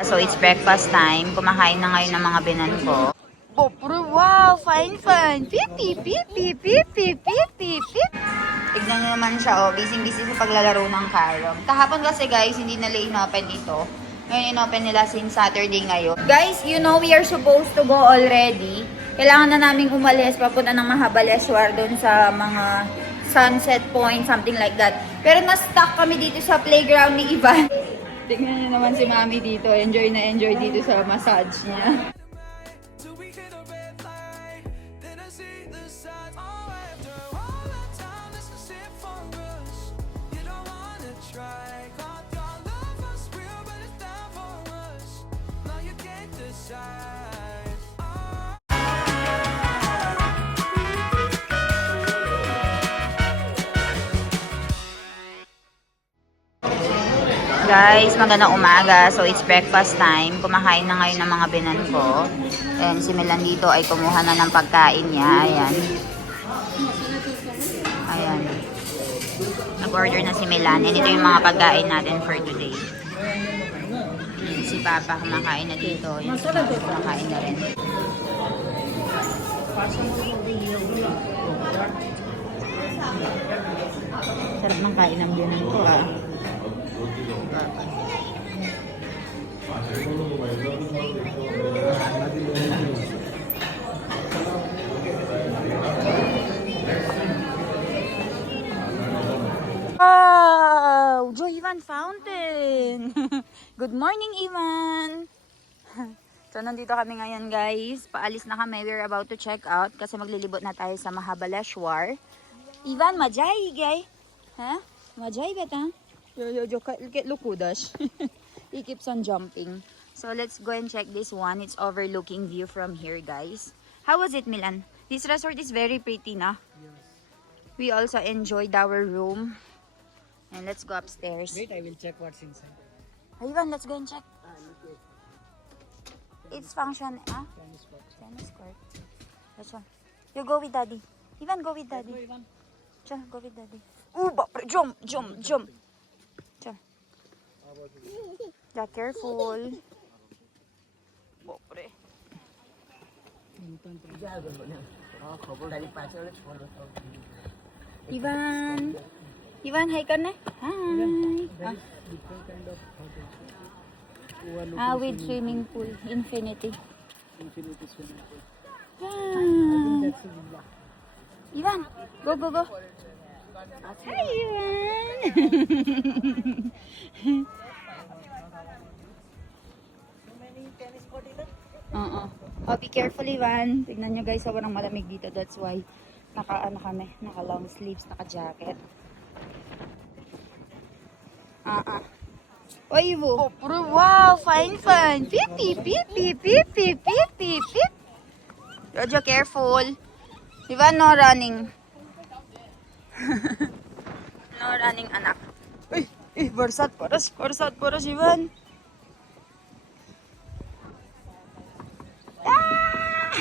So, it's breakfast time. Kumakain na ngayon ng mga binan ko. Bopro, wow! Fine, fine! Pipi, pipi, pipi, pipi, pipi! Tignan nyo naman siya, oh. Busy-busy sa paglalaro ng carom. Kahapon kasi, guys, hindi nila inopen ito. Ngayon, inopen nila since Saturday ngayon. Guys, you know we are supposed to go already. Kailangan na namin umalis, papunta ng Mahabaleshwar doon sa mga sunset point, something like that. Pero na-stuck kami dito sa playground ni Ivan. Tingnan niyo naman si Mami dito. Enjoy na enjoy dito sa massage niya. Guys, magandang umaga. So, it's breakfast time. Kumakain na ngayon ng mga binan ko. And si Milan dito ay kumuha na ng pagkain niya. Ayan. Ayan. Nag-order na si Milan. And ito yung mga pagkain natin for today. Ayan, si Papa kumakain na dito. Ayan, si Mama kumakain na rin. Sarap ng kain ng binan ko, ah. Wow! Joy Ivan Fountain! Good morning, Ivan! So, nandito kami ngayon, guys. Paalis na kami. We're about to check out kasi maglilibot na tayo sa Mahabaleshwar. Ivan, majay, gay? Ha? Majay, beta? Look, Dash. He keeps on jumping. So, let's go and check this one. It's overlooking view from here, guys. How was it, Milan? This resort is very pretty, na? Yes. We also enjoyed our room. And let's go upstairs. Wait, I will check what's inside. Ivan, let's go and check. Okay. It's function, ah? Tennis court. Tennis court. Let's go. You go with daddy. Ivan, go with Let's daddy. go, Ivan. Diyan, go with daddy. Bapre, jump, jump, jump. Diyan. Yeah, careful. Bapre. Ivan. Ivan, hi ka na. Hi. Ah. Different kind of hotel. With swimming pool. Infinity. Infinity swimming pool. Ah. That's a villa. Ivan, go, go, go. Hi, Ivan. So many tennis court here. Oh, be careful, Ivan. Tignan nyo, guys, sobrang malamig dito. That's why naka long sleeves, naka jacket. Oy, Ivo. Wow, fine, fine. Pipi, pipi, pipi, pipi, pipi. Jojo, careful. Ivan, no running. No running, anak. Uy, barsat paras, Ivan. Ah!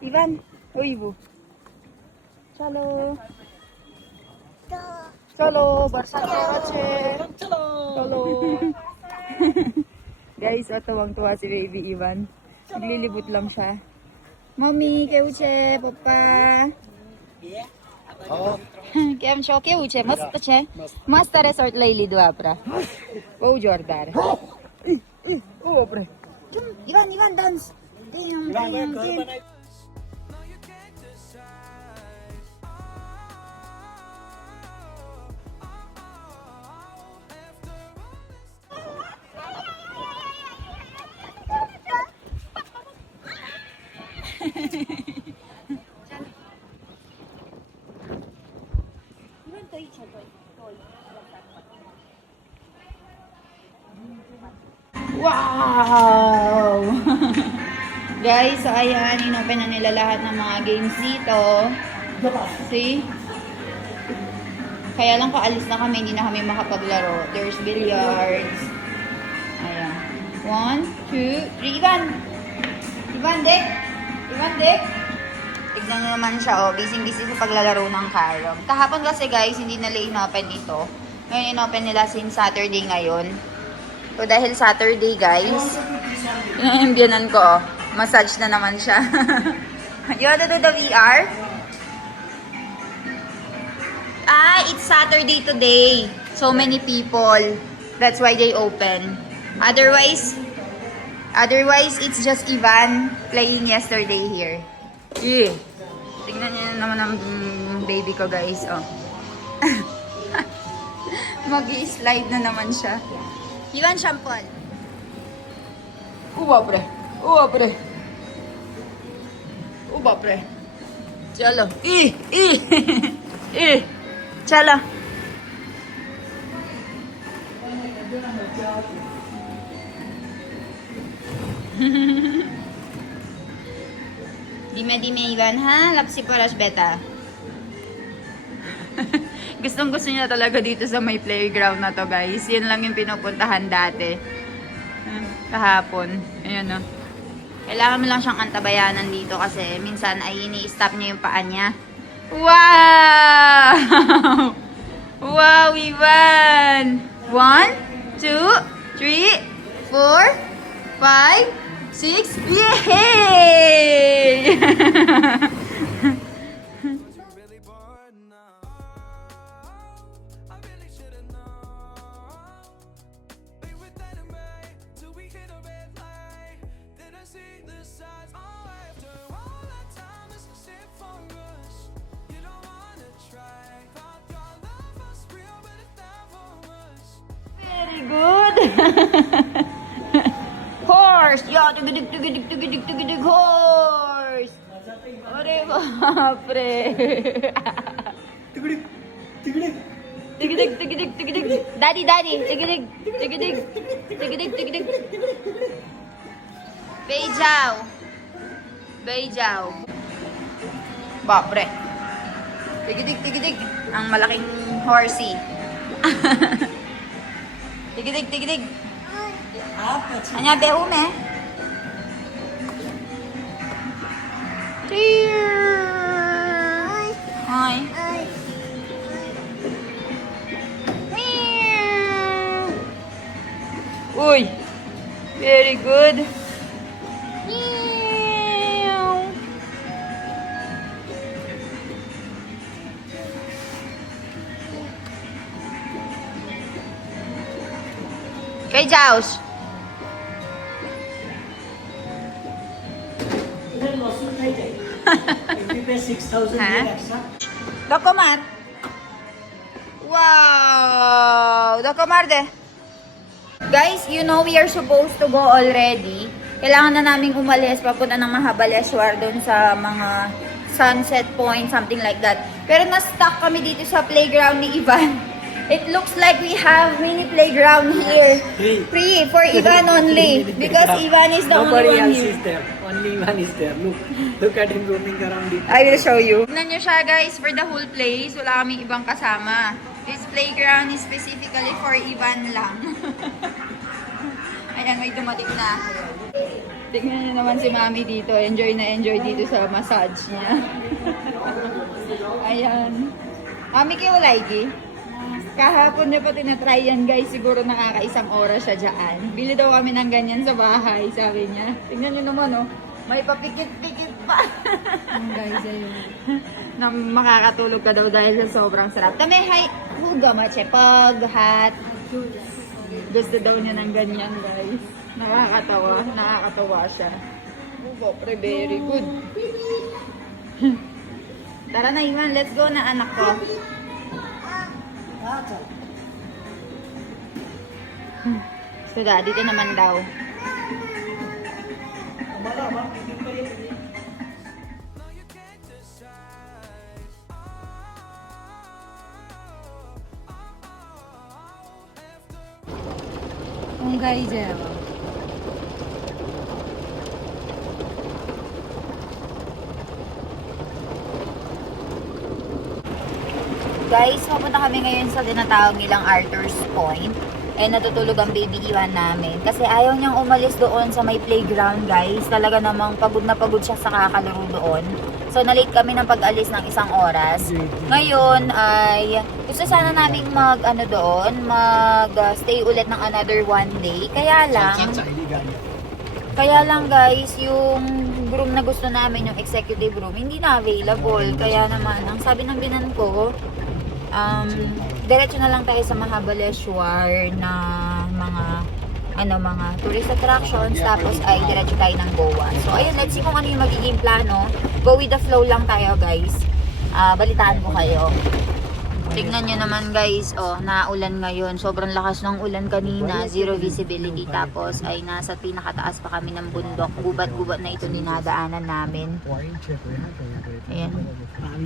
Ivan, uy, Ivo. Chalo. Chalo, barsat paras, Chalo. Guys, tuwang-tuwa si baby Ivan. Naglilibot lang siya. Mommy, केवचे पप्पा કેમ છો કેવું છે મસ્ત છે મસ્ત રિસોર્ટ લઈ લીધું આપરા બહુ જોરદાર ઓ બાપરે Ivan dance Wow! Guys, so ayan, inopen na nila lahat ng mga games dito. See? Kaya lang paalis na kami, hindi na kami makapaglaro. There's billiards. Ayan. 1, 2, 3, Ivan! Ivan, dek! Ivan, dek! Tignan nyo naman siya, oh. Busy-busy sa paglalaro ng carom. Kahapon kasi, guys, hindi nila inopen ito. Ngayon, inopen nila since Saturday ngayon. So, dahil Saturday, guys, yung biyanan ko, oh, massage na naman siya. You want to do the VR? It's Saturday today. So many people. That's why they open. Otherwise, it's just Ivan playing yesterday here. Yeah. Tingnan niyo naman ang baby ko, guys. Oh. Mag-i-slide na naman siya. Ivan, shampoo. Pre. Pre. Chalo. Chalo. Dime Ivan, ha? Lapsi paras beta. Gustong-gusto niya talaga dito sa may playground na to, guys. Yan lang yung pinupuntahan dati. Kahapon. Ayan, o. Kailangan mo lang siyang antabayanan dito kasi minsan ay ini-stop niya yung paa niya. Wow! Wow, Ivan! 1, 2, 3, 4, 5, 6. Yay! Very good. Horse. Yo, tugidig horse. Ore bapre. Tigidig. Daddy. Tigidig. Beijao. Bapre. Tigidig. Ang malaking horsey. Tigidig. Anya beume. Hi. Uy. Very good. Kay Jaws. Dokomar. Wow! Dokomar de. Guys, you know we are supposed to go already. Kailangan na naming umalis papunta ng Mahabaleshwar doon sa mga sunset point, something like that. Pero na-stuck kami dito sa playground ni Ivan. It looks like we have mini playground here. Free for Ivan only. Because Ivan is the only one here. Is there. Only Ivan is there. Look at him roaming around it. I will show you. Tignan nyo siya, guys, for the whole place. Wala kaming ibang kasama. This playground is specifically for Ivan lang. Ayan, may dumating na. Tignan nyo naman si Mami dito. Enjoy na enjoy dito sa massage niya. Ayan. Mami, kayo lagi? Kahapon niya pa tinatry yan, guys. Siguro nakakaisang oras siya dyan. Bili daw kami ng ganyan sa bahay, sabi niya. Tingnan niyo naman, oh. May papikit-pikit pa. Guys, ayun. Na makakatulog ka daw dahil sa sobrang sarap. Tame, hay, huga mache, paghat. Gusto daw niya ng ganyan, guys. Nakakatawa siya. Pre, very good. Tara na, Ivan, let's go na, anak ko. So, dito naman daw. guys. Guys, papunta kami ngayon sa tinatawag nilang Arthur's Point. Eh, natutulog ang baby Iwan namin. Kasi ayaw niyang umalis doon sa may playground, guys. Talaga namang pagod na pagod siya sa kakalaro doon. So, na-late kami ng pag-alis ng 1 oras. Ngayon ay gusto sana naming mag-stay ulit ng another 1 day. Kaya lang guys, yung room na gusto namin, yung executive room, hindi na available. Kaya naman, ang sabi ng binan ko, diretso na lang tayo sa Mahabaleshwar na mga tourist attractions, tapos ay diretso tayo ng Goa. So ayun, let's see kung ano yung magiging plano. Go with the flow lang tayo guys. Balitaan ko kayo. Tignan nyo naman guys, naulan ngayon. Sobrang lakas ng ulan kanina, zero visibility. Tapos ay nasa pinakataas pa kami ng bundok. Gubat-gubat na ito dinadaanan namin. Ayan.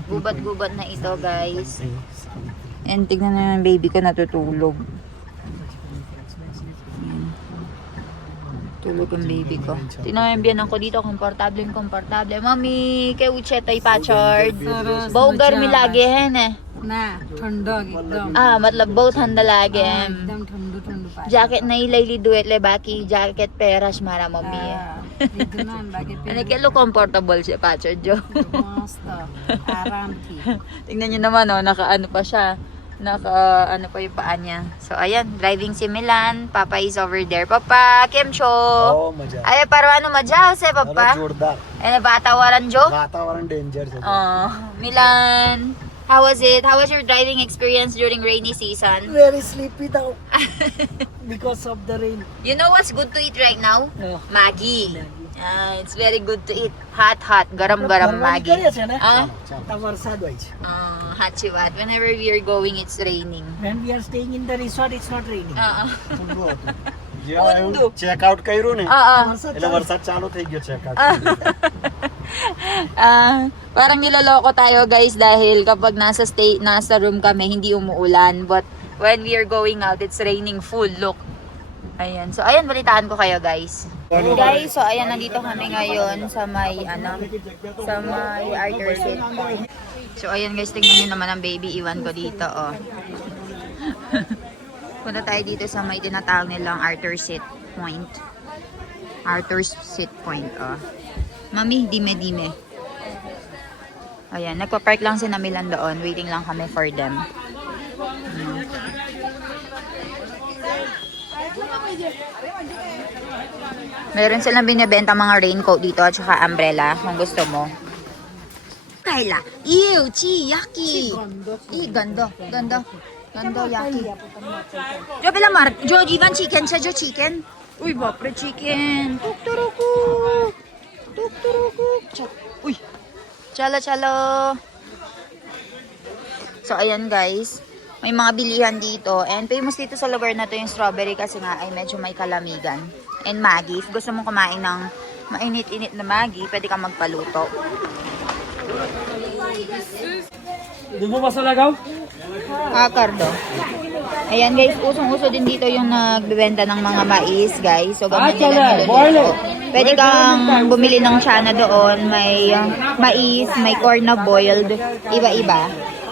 Gubat-gubat na ito guys. And tignan nyo yung baby ko natutulog. Tulog ang baby ko. Tignan yung biyanan ko dito, komportable. Mami, kay uchetay pachard. Bogar mi lagi hen eh. ना ठंडा एकदम मतलब बहुत ठंडा लागे एकदम ठंडू ठंडू पानी जैकेट नहीं लैली दुएtle बाकी जैकेट पेरस मारा मम्मी इतना lagi Ano kaya comfortable siya Pacho Jo. मस्त आराम थी Tingnan niyo naman naka-ano pa siya. Naka-ano pa yung paa niya. So ayan, driving si Milan. Papa is over there. Papa, Kemcho. Oh, मजा Ay, parang मजा से papa. जोरदार Eh, वातावरण जो. वातावरण डेंजर से Milan, how was it? How was your driving experience during rainy season? very sleepy though because of the rain. You know what's good to eat right now? No. Maggi. It's very good to eat. Hot, garam-garam Maggi. वरसाद व्हायची Hachi wat. Whenever we are going, it's raining. when we are staying in the resort it's not raining Undu. Checkout કર્યું ને Oo. એટલે વરસાદ ચાલુ થઈ ગયો checkout Parang niloloko tayo guys dahil kapag nasa room kami, hindi umuulan. But when we are going out, it's raining full. Look. Ayan. So, ayan, balitaan ko kayo guys. Guys, so ayan, nandito kami ngayon sa may Arthur Seat Point. So, ayan guys, tingnan nyo naman ang baby Iwan ko dito, Punta tayo dito sa may tinatawag nilang Arthur Seat Point. Arthur Seat Point, Mami, dime. Ayan, nagpa-park lang si Milan doon. Waiting lang kami for them. Meron silang binibenta mga raincoat dito at saka umbrella kung gusto mo. Kayla, ew, yaki. Ganda yaki. Jo, bilang Jo, Ivan, chicken siya, Jo, chicken. Uy, bapre, chicken. Tukturuku. Uy, chalo. So, ayan guys. May mga bilihan dito. And famous dito sa lugar na to yung strawberry kasi nga ay medyo may kalamigan. And Maggi. If gusto mong kumain ng mainit-init na Maggi, pwede kang magpaluto. Dumo masala gaw Kakardo. Ayan guys, usong-uso din dito yung nagbebenta ng mga mais guys. So ganun nila niluluto. Pwede kang bumili ng tsana doon. May mais, may corn na boiled. Iba-iba.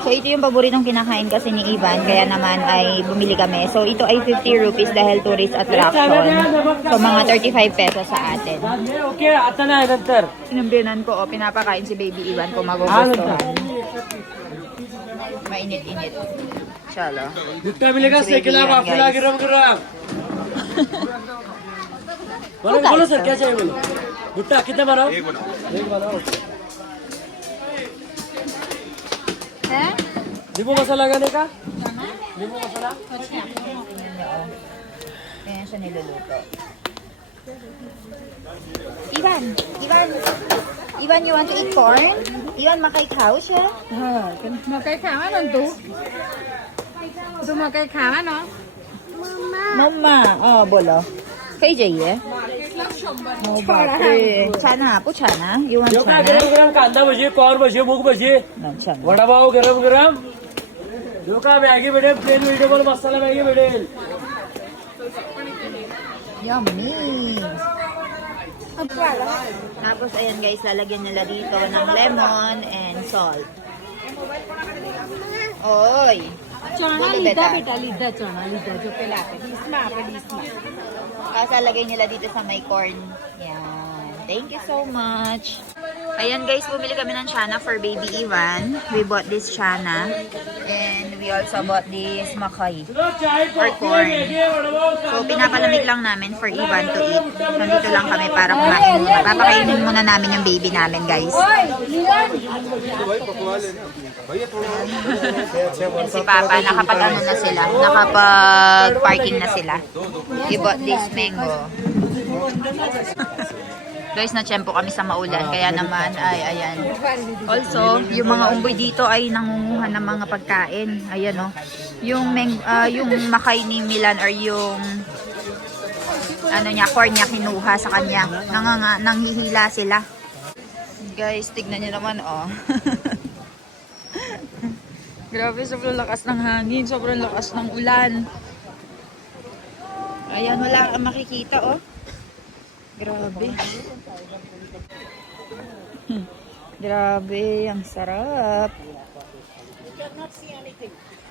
So ito yung paboritong kinakain kasi ni Ivan. Kaya naman ay bumili kami. So ito ay 50 rupees dahil tourist attraction. So mga 35 pesos sa atin. Okay, आता ना नंतर Sinambinan ko, pinapakain si baby Ivan kung magugustuhan. Mainit-init. Chalo. जितना मिलेगा सेकेला बाफला गरम बोलो सर क्या चाहिए बोलो भुट्टा कितना बनाओ एक बनाओ नींबू मसाला लगाने का नींबू मसाला Kaya siya niluluto. Ivan, you want to eat corn? Ivan, makaikaw siya? मकई खावा ना तू मकई खावा ना Mama, bolo. Kay Jay, bakit? Chana, po chana? You want chana? गरम कांदा भजी कॉर्न भजी मूग भजी No, chana. वडापाव गरम जो का मॅगी भेटेल प्लेन व्हेजिटेबल मसाला मॅगी भेटेल Yummy! Tapos, ayan guys, lalagyan nila dito ng lemon and salt. Oy! चना Bili, लीधा beta. बेटा लीधा चना लीधा जो पिलाते इसमें आपे इसमें Tapos, lalagay nila dito sa may corn. Yan. Thank you so much. Ayan guys, bumili kami ng Chana for baby Ivan. We bought this Chana. And we also bought this Makay. Or corn. So, pinapalamig lang namin for Ivan to eat. Nandito lang kami para kumain muna. Papakainin muna namin yung baby namin guys. Si Papa, nakapag-ano na sila. Nakapag-parking na sila. We bought this mango. Guys, na-tsempo kami sa maulan, kaya naman ay ayan. Also, yung mga unggoy dito ay nangunguha ng mga pagkain. Ayan oh. Yung Makay ni Milan or yung corn niya kinuha sa kanya. Nanghihila sila. Guys, tignan niyo naman oh. Grabe, sobrang lakas ng hangin, sobrang lakas ng ulan. Ayan, wala kang makikita oh. Grabe. Grabe, ang sarap.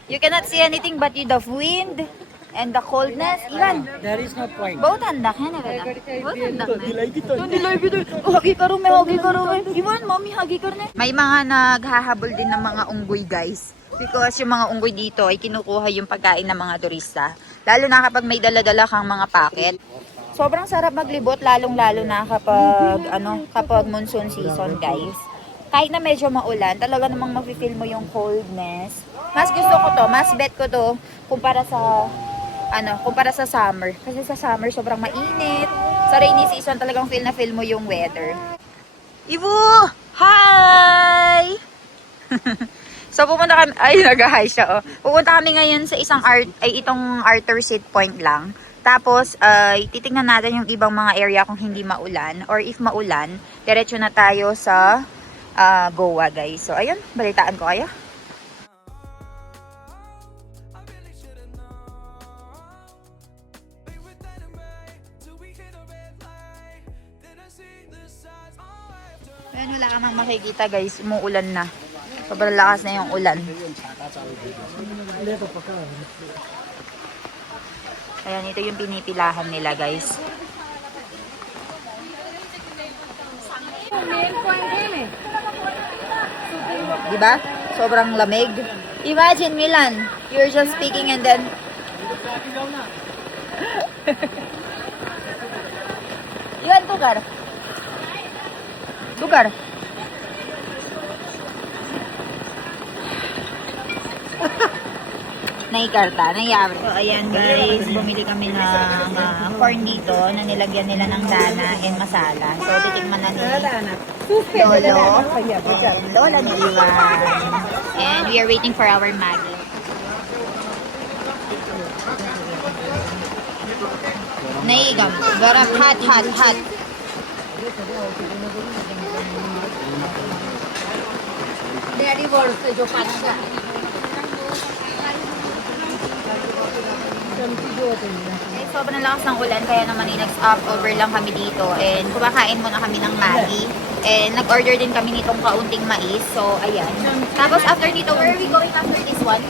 You cannot see anything but the wind and the coldness. Ivan, There is no point. बहुत अंधक है ना बेटा, बहुत अंधक है. Nilay bito. Hagi karo me, hagi karo me. Ivan, mommy hagi karne. May mga naghahabol din ng mga unggoy guys. Because yung mga unggoy dito ay kinukuha yung pagkain ng mga turista. Lalo na kapag may dala-dala kang mga packet. Sobrang sarap maglibot lalong-lalo na kapag monsoon season, guys. Kahit na medyo maulan, talaga namang mafe-feel mo yung coldness. Mas gusto ko to, mas bet ko to kumpara sa summer. Kasi sa summer sobrang mainit. Sa rainy season talagang feel mo yung weather. Ivo! Hi! So pupunta kami, ay nag-hi siya oh. Pupunta kami ngayon sa itong Arthur Seat Point lang. Tapos, titingnan natin yung ibang mga area kung hindi maulan. Or if maulan, diretso na tayo sa Goa, guys. So, ayun, balitaan ko kayo. Ayun, wala ka mang makikita, guys. Umuulan na. Sobrang lakas na yung ulan. Ayan, ito yung pinipilahan nila, guys. Diba? Sobrang lamig. Imagine, Milan, you're just speaking and then... Iwan, tukar. Tukar. Naikarta, naiabot. So, ayan guys, bumili kami ng corn dito na nilagyan nila ng dana and masala. So, titikman na ni Lolo and Lola ni Iwan. And we are waiting for our Maggie. Naigam. Garam, hot. Daddy बोलते जो पाँच Eh, sobrang lakas ng ulan, kaya naman nag-stop over lang kami dito. And kumakain muna kami ng Maggie. And nag-order din kami nitong kaunting mais. So, ayan. Tapos after dito, where are we going after this one?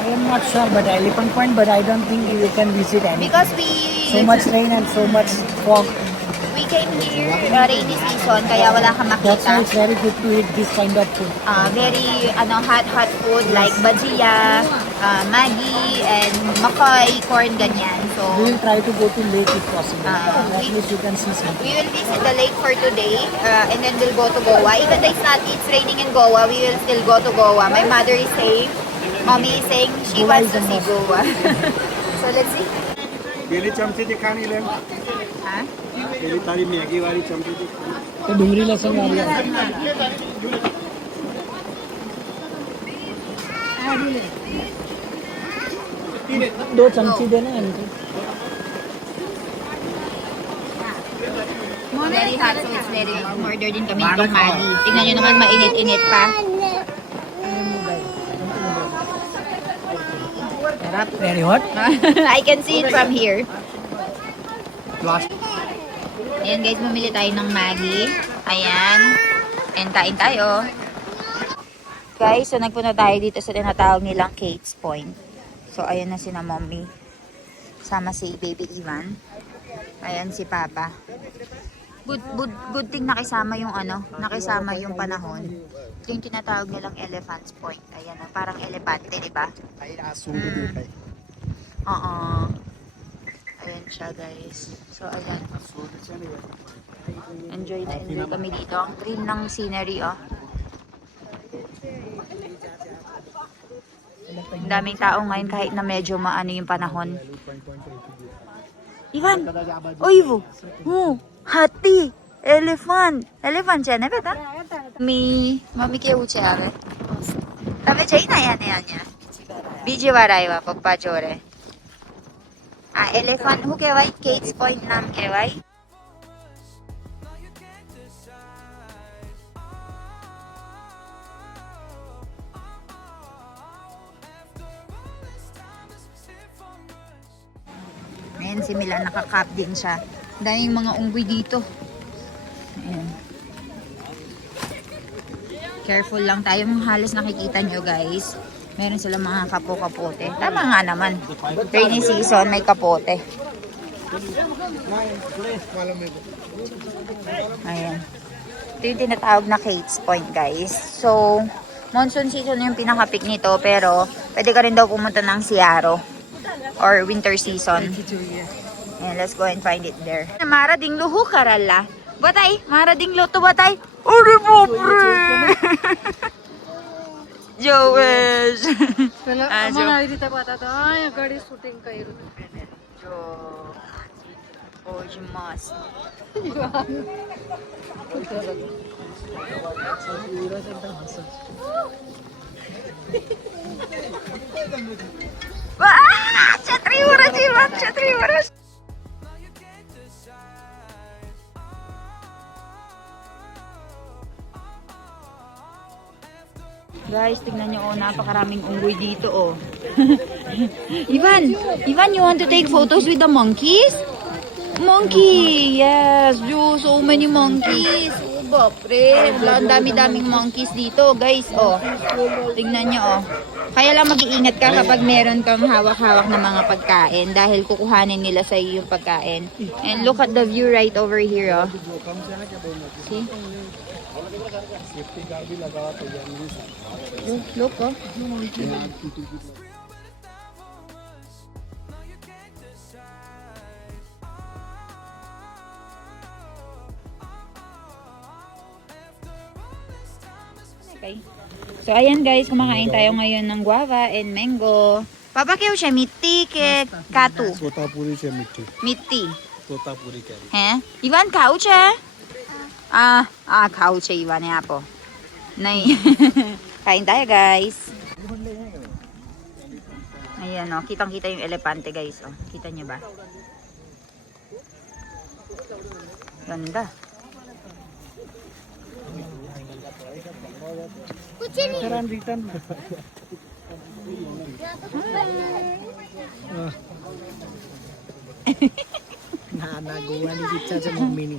I am not sure, but Elephant Point, but I don't think we can visit any. Because So much rain and so much fog. we came here rainy season, kaya wala kang That's why makita. it's very good to eat this kind of food. Very hot food like bajia, Maggie, and Makay, corn, ganyan. We So, will try to go to lake if possible. At we- least you can see something. we will visit the lake for today, and then we'll go to Goa. Even though it's raining in Goa, we will still go to Goa. My mother is saying, mommy is saying, she Goa wants is to the see most. Goa. So, let's see. પેલી ચમચી થી ખાની લે Ha? પેલી તારી મેગી વાળી ચમચી થી ખાની. So, डुंगरी लहसुन वाली दो चमची देना इनको. Very hot, so it's very hot. Order din kami itong Maggie. Tingnan nyo naman, mainit-init pa. Sarap. Very hot. I can see it from here. Last. Ayan guys, bumili tayo ng Maggie. Ayan. And kain tayo. Guys, so nagpunta tayo dito sa tinatawag nilang Kate's Point. So, ayan na sina mommy. Sama si baby Ivan. Ayan si Papa. Good thing nakisama yung nakisama yung panahon. Ito yung tinatawag nilang Elephant's Point. Ayan, parang elepante, di ba? Oo. Ayan siya, guys. So, ayan. Enjoy na enjoy kami dito. Ang green ng scenery, oh. Ang daming tao ngayon kahit na medyo maano yung panahon. Ivan! Oivo! Hati! Elephant! Elephant siya, ne beta? Mami કેવું છે હવે? તમે જઈને આયા ને અહીંયા? બીજી વાર આવ્યા પપ્પા જોડે. આ એલિફન્ટ શું કહેવાય? કેટ્સ પોઈન્ટ નામ કહેવાય. Ayan si Milan, nakakap din siya. Daming mga unggoy dito. Ayan. Careful lang tayo, mga halos nakikita nyo guys. Meron silang mga kapo-kapote. Tama nga naman. Rainy season, may kapote. Ayan. Ito yung tinatawag na Kate's Point guys. So, monsoon season yung pinaka-peak nito. Pero, pwede ka rin daw pumunta ng Siaro. Or winter season. Ayan, let's go and find it there. Mara ding luhu karala. Batay, mara ding luto batay. Uri pobre. Joes. પેલા અમારા આવી રીતે બતા તો આ ઘડી શૂટિંગ કર્યું Jo. Oh, you must. Wah, Chatri oras Ivan, Chatri oras. Guys, tignan nyo, napakaraming unggoy dito, oh. Ivan, you want to take photos with the monkeys? Monkey, yes, so many monkeys. Oh, bapre, ang dami-daming monkeys dito, guys, oh. Tignan nyo, oh. Kaya lang mag-iingat ka kapag meron kang hawak-hawak na mga pagkain dahil kukuhanin nila sa iyo yung pagkain. And look at the view right over here, oh. See? Look, oh. Okay. So, ayan guys, kumakain tayo ngayon ng guava and mango. Papa, kaya siya miti ke katu. Totapuri से मिट्टी Miti. तोतापुरी कह हैं? इवान खाऊ छे? खाऊ छे इवान यहाँ po. नहीं. Kain tayo guys. Ayan o, kitang-kita yung elepante guys. Oh. Kita niyo ba? Ganda. Return ના ના ગોવાની ઈચ્છા છે મમ્મીની